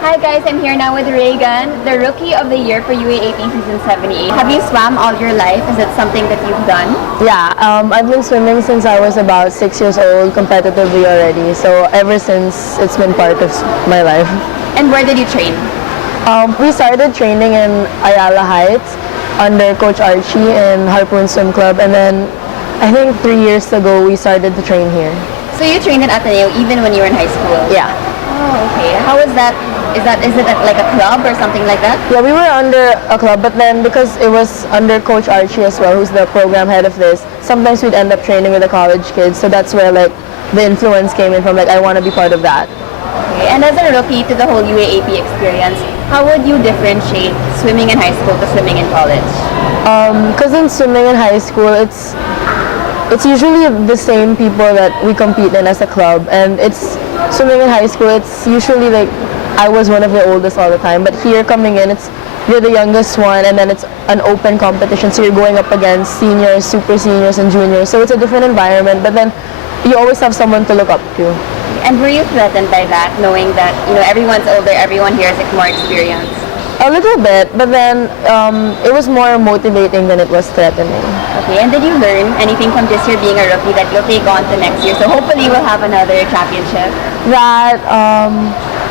Hi guys, I'm here now with Reagan, the Rookie of the Year for UAAP Season 78. Have you swam all your life? Is it something that you've done? Yeah, I've been swimming since I was about 6 years old, competitively already. So ever since, it's been part of my life. And where did you train? We started training in Ayala Heights under Coach Archie in Harpoon Swim Club, and then I think 3 years ago we started to train here. So you trained in Ateneo even when you were in high school? Yeah. Oh, okay. How is that? Is it like a club or something like that? Yeah, we were under a club, but then because it was under Coach Archie as well, who's the program head of this, sometimes we'd end up training with the college kids. So that's where like the influence came in from. Like I want to be part of that. Okay. And as a rookie to the whole UAAP experience, how would you differentiate swimming in high school to swimming in college? Because in swimming in high school, it's usually the same people that we compete in as a club, and it's swimming in high school. It's usually like I was one of the oldest all the time, but here coming in, you're the youngest one, and then it's an open competition, so you're going up against seniors, super seniors, and juniors. So it's a different environment, but then you always have someone to look up to. And were you threatened by that, knowing that everyone's older, everyone here has like more experience? A little bit, but then it was more motivating than it was threatening. Okay, and did you learn anything from this year being a rookie that you'll take on to next year? So hopefully we'll have another championship. That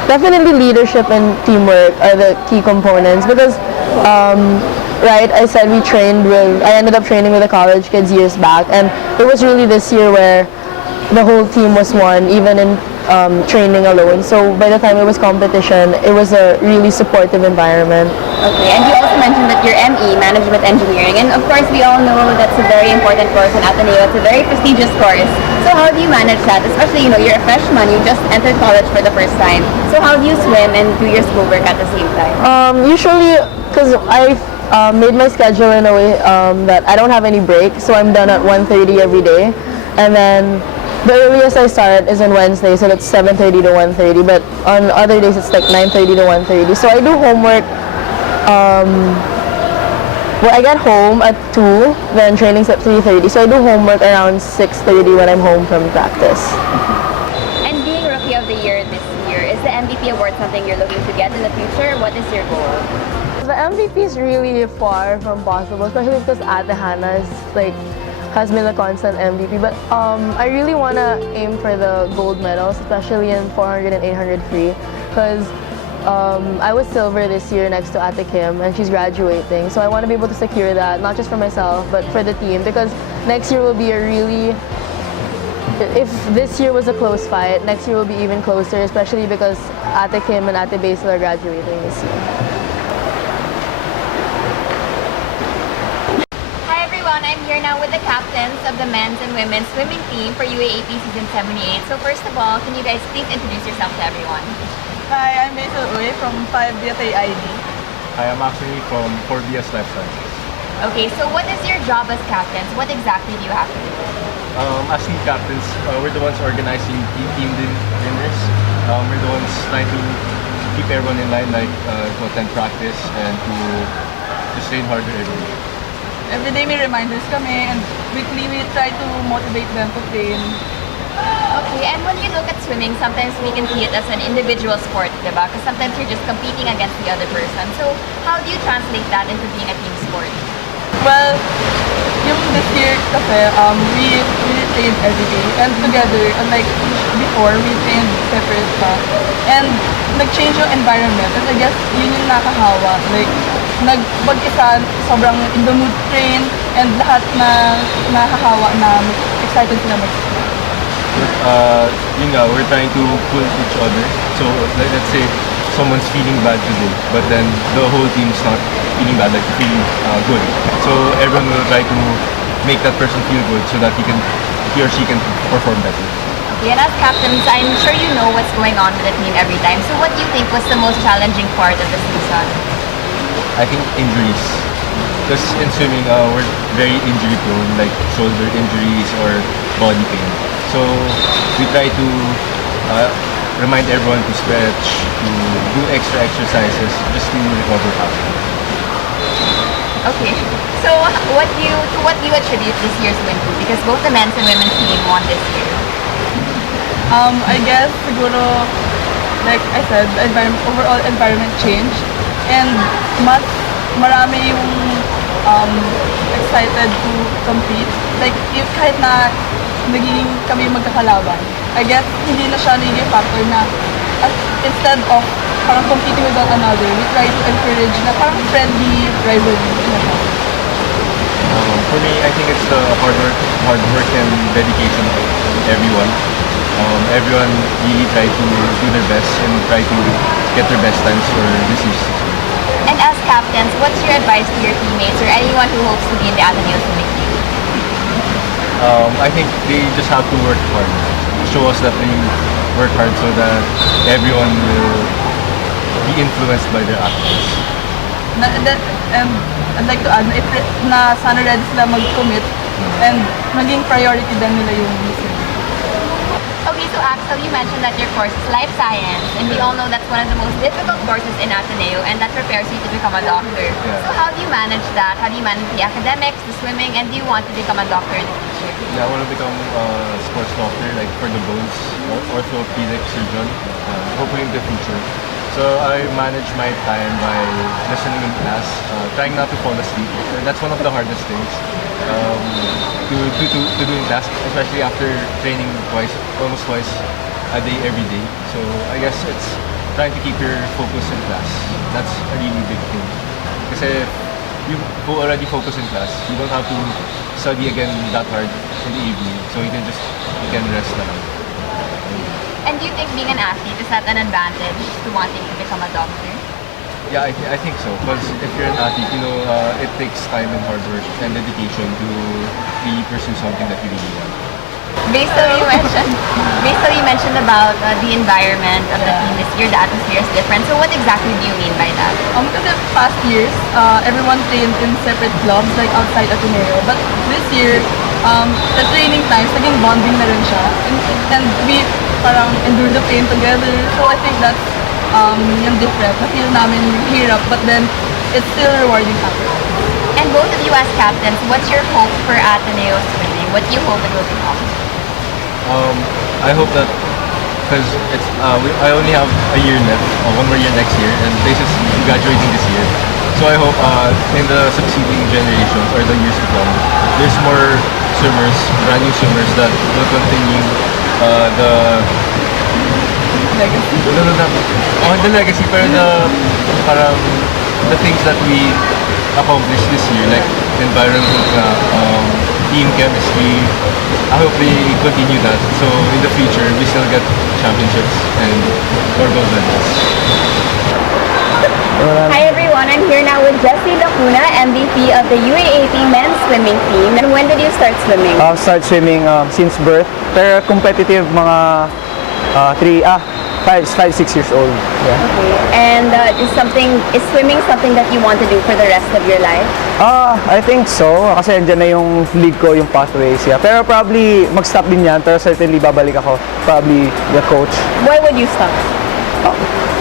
definitely leadership and teamwork are the key components because right, I said I ended up training with the college kids years back, and it was really this year where the whole team was one, even in training alone. So by the time it was competition, it was a really supportive environment. Okay, and you also mentioned that you're ME, Management Engineering, and of course we all know that's a very important course in Ateneo. It's a very prestigious course. So how do you manage that? Especially, you're a freshman, you just entered college for the first time. So how do you swim and do your schoolwork at the same time? Usually, because I made my schedule in a way that I don't have any break, so I'm done at 1:30 every day, and then the earliest I start is on Wednesday, so that's 7:30 to 1:30. But on other days, it's like 9:30 to 1:30. So I do homework. I get home at 2, then training's at 3:30. So I do homework around 6:30 when I'm home from practice. And being Rookie of the Year this year, is the MVP award something you're looking to get in the future? What is your goal? The MVP is really far from possible, especially because Ate Hannah has been the constant MVP, but I really want to aim for the gold medals, especially in 400 and 800 free, because I was silver this year next to Ate Kim, and she's graduating, so I want to be able to secure that, not just for myself, but for the team, because next year will be if this year was a close fight, next year will be even closer, especially because Ate Kim and Ate Basil are graduating this year. I'm here now with the captains of the men's and women's swimming team for UAAP Season 78. So first of all, can you guys please introduce yourself to everyone? Hi, I'm Basil Uy from 5 BSA ID. I am actually from 4BS Life Sciences. Okay, so what is your job as captains? What exactly do you have to do? As team captains, we're the ones organizing team dinners. We're the ones trying to keep everyone in line, to attend practice and to train harder every day. Every day may reminders kami, and weekly we try to motivate them to train. Okay, and when you look at swimming, sometimes we can see it as an individual sport, diba? Because sometimes you're just competing against the other person. So how do you translate that into being a team sport? Well, yung this year kasi, we trained every day and together, unlike before, we trained separate pa. And nag-change yung environment, and I guess yun yung nakahawa. Mag-isa, sobrang in the mood train, and lahat na nakahawa na excited sila mag-train. We're trying to pull each other. So let's say someone's feeling bad today, but then the whole team's not feeling bad, feeling good. So everyone will try to make that person feel good so that he or she can perform better. Okay, and as captains, I'm sure you know what's going on with the team every time. So what do you think was the most challenging part of the season? I think injuries. Because in swimming, we're very injury prone, like shoulder injuries or body pain. So we try to remind everyone to stretch, to do extra exercises just to recover faster. Okay. So what do you attribute this year's win to? Because both the men's and women's team won this year. I guess siguro like I said, the overall environment change. And mas marami yung excited to compete. Like, if kahit na naging kami magkakalaban, I guess hindi na siya naging factor na instead of parang competing with one another, we try to encourage na parang friendly rivalry na siya. For me, I think it's the hard work and dedication of everyone. Everyone really try to do their best and try to get their best times for this year's season. And as captains, what's your advice to your teammates or anyone who hopes to be in the Ateneo swimming team? I think they just have to work hard. Show us that they work hard so that everyone will be influenced by their actions. I'd like to add na sana ready sila mag-commit and maging priority din nila yung mission. Okay, so Axel, you mentioned that your course is life science, and we all know that's one of the most difficult courses in Ateneo, and that prepares you to become a doctor. Yeah. So how do you manage that? How do you manage the academics, the swimming, and do you want to become a doctor in the future? Yeah, I want to become a sports doctor, like for the bones, or orthopedic surgeon, hopefully in the future. So I manage my time by listening in class, trying not to fall asleep. And that's one of the hardest things to do in class, especially after training almost twice a day, every day. So I guess it's trying to keep your focus in class. That's a really big thing. Kasi if you already focus in class, you don't have to study again that hard in the evening. So you can rest na lang. And do you think being an athlete is that an advantage to wanting to become a doctor? Yeah, I think so. Because if you're an athlete, it takes time and hard work and dedication to really pursue something that you really want. Based on you mentioned about the environment of the team this year, the atmosphere is different. So what exactly do you mean by that? Kasi past years, everyone trained in separate clubs like outside Ateneo. But this year, the training times, naging bonding na rin siya. And we parang endure the pain together. So I think that's yung different. Na-feel namin yung hirap, but then it's still rewarding afterwards. And both of you as captains, what's your hope for Ateneo swimming? What do you hope it will become? I hope that because I only have a year left, one more year next year, and Blaze is graduating this year. So I hope in the succeeding generations or the years to come, there's more swimmers, brand new swimmers that will continue the Legacy. The legacy, pero parang the things that we accomplished this year, like environment, team chemistry. I hope they continue that. So in the future, we still get championships and or gold medals. Hi everyone, I'm here now with Jessie Lacuna, MVP of the UAAP men's swimming team. And when did you start swimming? Start swimming since birth. Pero competitive mga 5, 6 years old. Yeah. Okay. And is swimming something that you want to do for the rest of your life? I think so. Kasi andyan na yung league ko, yung pathways. Yeah. Pero probably mag-stop din yan. Pero certainly babalik ako. Probably the coach. Why would you stop?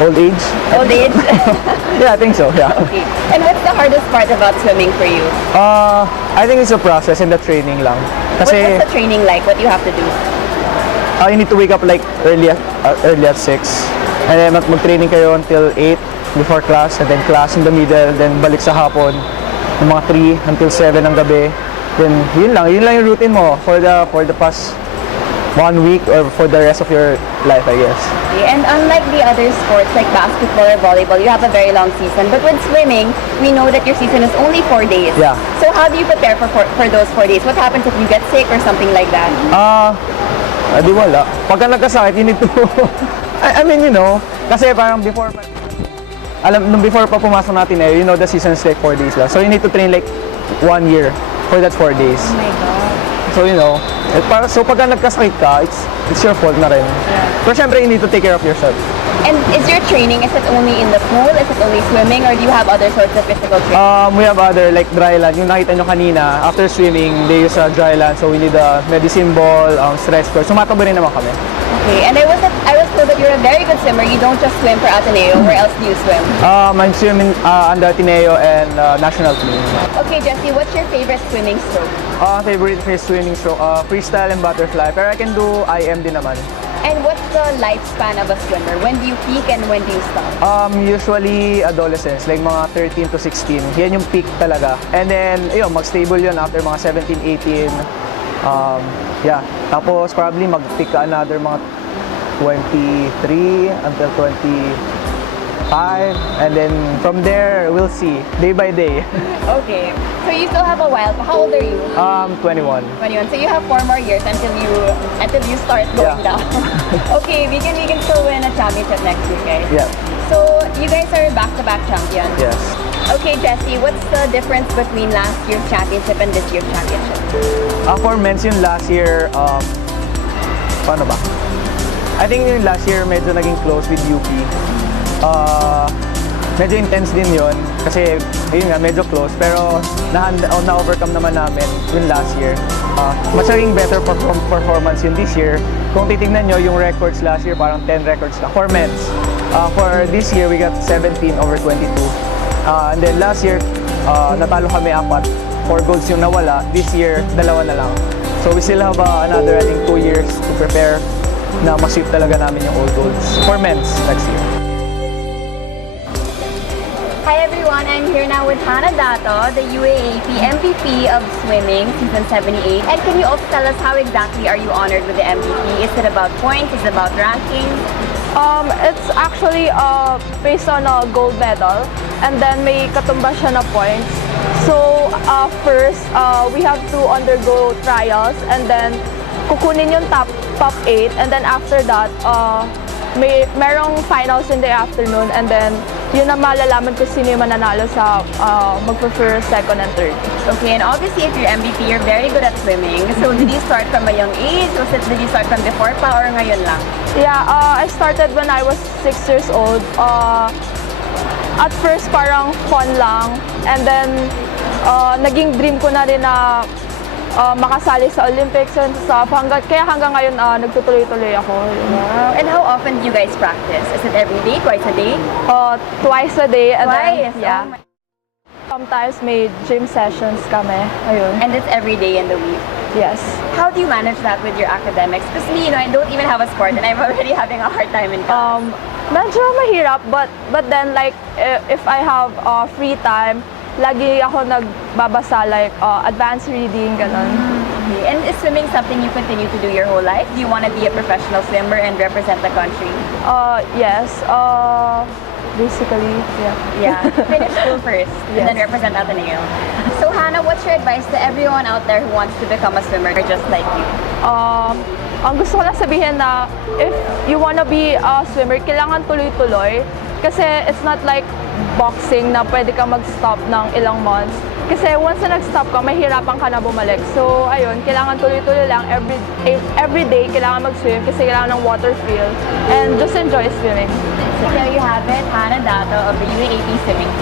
Old age? Old age? Yeah, I think so. Yeah. Okay. And what's the hardest part about swimming for you? I think it's the process and the training lang. What's Kasi the training like? What do you have to do? you need to wake up like early at 6. And then mag-training kayo until 8 before class. And then class in the middle. Then balik sa hapon. Ng mga 3 until 7 ng gabi. Then yun lang yung routine mo for the past 1 week or for the rest of your life, I guess. Okay. And unlike the other sports like basketball or volleyball, you have a very long season. But with swimming, we know that your season is only 4 days. Yeah. So how do you prepare for those 4 days? What happens if you get sick or something like that? Di wala. Pagka nagkasakit, you need to... I mean, kasi parang before pa pumasok natin the season is like 4 days lang. So you need to train like 1 year for that 4 days. Oh my God. So pagka nagkasakit ka, it's your fault na rin. Yeah. Pero syempre, you need to take care of yourself. And is your training, is it only in the pool? Is it only swimming? Or do you have other sorts of physical training? We have other like dry land. Yung nakita nyo kanina, after swimming, they use a dry land. So we need a medicine ball, stretch cord. So matakbo rin naman kami. Okay. And I was told that you're a very good swimmer. You don't just swim for Ateneo. Where else do you swim? I'm swimming under Ateneo and national team. Okay, Jessie, what's your favorite swimming stroke? Favorite swimming stroke, freestyle and butterfly. Pero I can do IM din naman. And what's the lifespan of a swimmer? When do you peak and when do you stop? Usually adolescents, like mga 13 to 16. Yan yung peak talaga. And then, yun, mag-stable yun after mga 17, 18. Yeah. Tapos probably mag-peak ka another mga 23 until 25. And then from there, we'll see. Day by day. Okay. So you still have a while. How old are you? 21. 21. So you have 4 more years until you start going Yeah. down. Okay, we can still win a championship next year, guys. Yeah. So you guys are back-to-back champions. Yes. Okay, Jesse, what's the difference between last year's championship and this year's championship? For men's yung last year, paano ba? I think yung last year medyo naging close with UP. Medyo intense din yon kasi yun nga, medyo close. Pero na-overcome naman namin yung last year. Mas naging better performance yun this year. Kung titignan nyo yung records last year, parang 10 records lang for men's. For this year, we got 17 over 22. And then last year, natalo kami 4 golds yung nawala. This year, 2 na lang. So we still have another, I think, 2 years to prepare na ma-sweep talaga namin yung all golds for men's next year. Hi everyone, I'm here now with Hannah Dato, the UAAP MVP of Swimming Season 78. And can you also tell us how exactly are you honored with the MVP? Is it about points? Is it about ranking? It's actually based on a gold medal, and then may katumbas siya na points. So first, we have to undergo trials, and then kukunin yung top 8, and then after that, merong finals in the afternoon, and then yun na malalaman ko sino yung mananalo sa mag-prefer second and third. Okay, and obviously if you're MVP, you're very good at swimming. So did you start from a young age? Did you start from before pa or ngayon lang? Yeah, I started when I was 6 years old. At first parang fun lang, and then naging dream ko na rin na makasali sa Olympics and stuff. Kaya hanggang ngayon nagtutuloy-tuloy ako. Wow. And how often do you guys practice? Is it every day, twice a day? Twice a day. And Twice? Then, yeah. Oh my- Sometimes may gym sessions kami. Ayun. And it's every day in the week. Yes. How do you manage that with your academics? Because me, I don't even have a sport and I'm already having a hard time in class. Medyo mahirap, but then like if I have free time, lagi ako nagbabasa like advanced reading, ganun. Okay. And is swimming something you continue to do your whole life? Do you want to be a professional swimmer and represent the country? Yes. Basically, yeah. Yeah. Finish school first and then Yes. represent Ateneo. So Hannah, what's your advice to everyone out there who wants to become a swimmer just like you? Ang gusto ko lang sabihin na if you wanna be a swimmer, kailangan tuloy-tuloy. Kasi it's not like boxing na pwede ka mag-stop ng ilang months. Kasi once na nag-stop ka, mahirapan ka na bumalik. So, ayun, kailangan tuloy-tuloy lang. Every day, kailangan mag-swim kasi kailangan ng water feel. And just enjoy swimming. So there you have it, Hannah Dato of the UAAP Swimming Team.